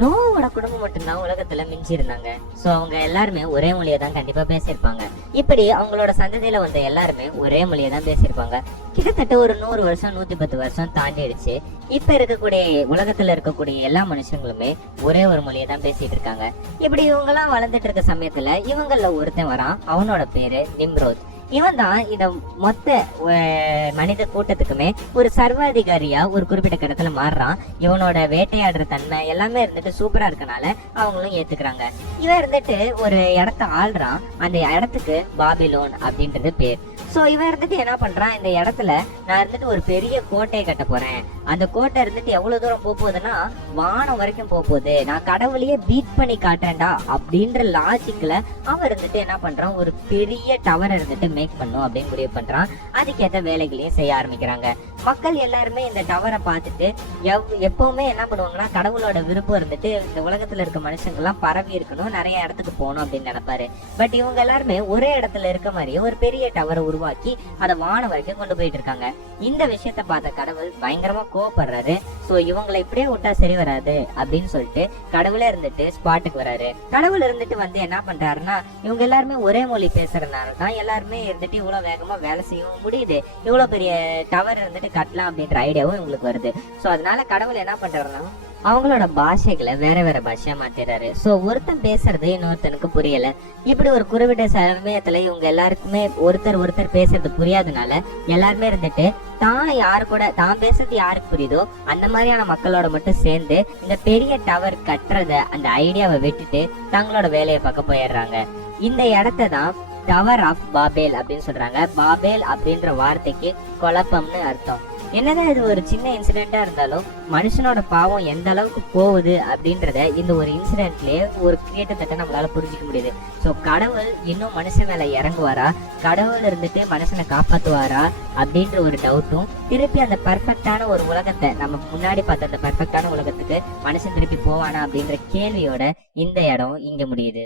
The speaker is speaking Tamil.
நோவோட குடும்பம் மட்டும்தான் உலகத்துல மிஞ்சி இருந்தாங்க சோ அவங்க எல்லாருமே ஒரே மொழியை தான் கண்டிப்பா பேசியிருப்பாங்க. இப்படி அவங்களோட சந்ததியில வந்த எல்லாருமே ஒரே மொழியை தான் பேசியிருப்பாங்க. கிட்டத்தட்ட ஒரு நூறு வருஷம் நூத்தி பத்து வருஷம் தாண்டிடுச்சு. இப்ப இருக்கக்கூடிய உலகத்துல இருக்கக்கூடிய எல்லா மனுஷங்களுமே ஒரே ஒரு மொழியை தான் பேசிட்டு இருக்காங்க. இப்படி இவங்க எல்லாம் வளர்ந்துட்டு இருக்க சமயத்துல இவங்கள ஒருத்தன் வரான். அவனோட பேரு நிம்ரோத். இவன் தான் இந்த மொத்த மனித கூட்டத்துக்குமே ஒரு சர்வாதிகாரியா ஒரு குறிப்பிட்ட கடத்துல மாறுறான். இவனோட வேட்டையாடுற தன்மை எல்லாமே இருந்துட்டு சூப்பரா இருக்கனால அவங்களும் ஏத்துக்கிறாங்க. இவன் இருந்துட்டு ஒரு இடத்த ஆள்றான். அந்த இடத்துக்கு பாபிலோன் அப்படின்றது பேர். ஸோ இவன் இருந்துட்டு என்ன பண்றான்? இந்த இடத்துல நான் இருந்துட்டு ஒரு பெரிய கோட்டையை கட்ட போறேன். அந்த கோட்டை இருந்துட்டு எவ்வளவு தூரம் போக போகுதுன்னா வானம் வரைக்கும் போக போகுது. நான் கடவுளையே பீட் பண்ணி காட்டுறேன்டா அப்படின்ற லாஜிக்கில் அவன் இருந்துட்டு என்ன பண்றான்? ஒரு பெரிய டவர் இருந்துட்டு மேக் பண்ணும் அப்படின்னு முடிவு பண்றான். அதுக்கேற்ற வேலைகளையும் செய்ய ஆரம்பிக்கிறாங்க. மக்கள் எல்லாருமே இந்த டவரை பார்த்துட்டு எவ் எப்பவுமே என்ன பண்ணுவாங்கன்னா கடவுளோட விருப்பம் இருந்துட்டு இந்த உலகத்துல இருக்க மனுஷங்கள்லாம் பரவி இருக்கணும் நிறைய இடத்துக்கு போகணும் அப்படின்னு நினைப்பாரு. பட் இவங்க எல்லாருமே ஒரே இடத்துல இருக்க மாதிரியே ஒரு பெரிய டவரை உருவாக்கி அதை வானம் வரைக்கும் கொண்டு போயிட்டு இருக்காங்க இந்த விஷயத்த பார்த்த கடவுள் பயங்கரமா கோவப்படுறாரு. சோ இவங்களை இப்படியே விட்டா சரி வராது அப்படின்னு சொல்லிட்டு கடவுளே இருந்துட்டு ஸ்பாட்டுக்கு வராரு. கடவுள் இருந்துட்டு வந்து என்ன பண்றாருன்னா இவங்க எல்லாருமே ஒரே மொழி பேசுறதுனால தான் எல்லாருமே இருந்துட்டு இவ்வளவு வேகமா வேலை செய்யவும் முடியுது. இவ்வளவு பெரிய டவர் இருந்துட்டு கட்டலாம் அப்படின்ற ஐடியாவும் இவங்களுக்கு வருது. சோ அதனால கடவுள் என்ன பண்றாருன்னா அவங்களோட பாஷைகளை வேற வேற பாஷையா மாத்திடுறாரு. சோ ஒருத்தன் பேசுறது இன்னொருத்தனுக்கு புரியல. இப்படி ஒரு குறிப்பிட்ட சமயத்துல இவங்க எல்லாருக்குமே ஒருத்தர் ஒருத்தர் பேசுறது புரியாதனால எல்லாருமே இருந்துட்டு தான் யாரு கூட தான் பேசுறது யாருக்கு புரியுதோ அந்த மாதிரியான மக்களோட மட்டும் சேர்ந்து இந்த பெரிய டவர் கட்டுறத அந்த ஐடியாவை விட்டுட்டு தங்களோட வேலையை பார்க்க போயிடுறாங்க. இந்த இடத்த தான் டவர் ஆஃப் பாபேல் அப்படின்னு சொல்றாங்க. பாபேல் அப்படின்ற வார்த்தைக்கு குழப்பம்னு அர்த்தம். என்னதான் இது ஒரு சின்ன இன்சிடென்ட்டா இருந்தாலும் மனுஷனோட பாவம் எந்த அளவுக்கு போகுது அப்படின்றத இந்த ஒரு இன்சிடென்ட்லயே ஒரு கிட்டத்தட்ட நம்மளால புரிஞ்சுக்க முடியுது. ஸோ கடவுள் இன்னும் மனுஷன் மேல இறங்குவாரா? கடவுள் இருந்துட்டு மனுஷனை காப்பாத்துவாரா? அப்படின்ற ஒரு டவுட்டும் திருப்பி அந்த பர்ஃபெக்டான ஒரு உலகத்தை நம்ம முன்னாடி பார்த்த அந்த பர்ஃபெக்டான உலகத்துக்கு மனுஷன் திருப்பி போவானா அப்படின்ற கேள்வியோட இந்த இடம் இங்க முடியுது.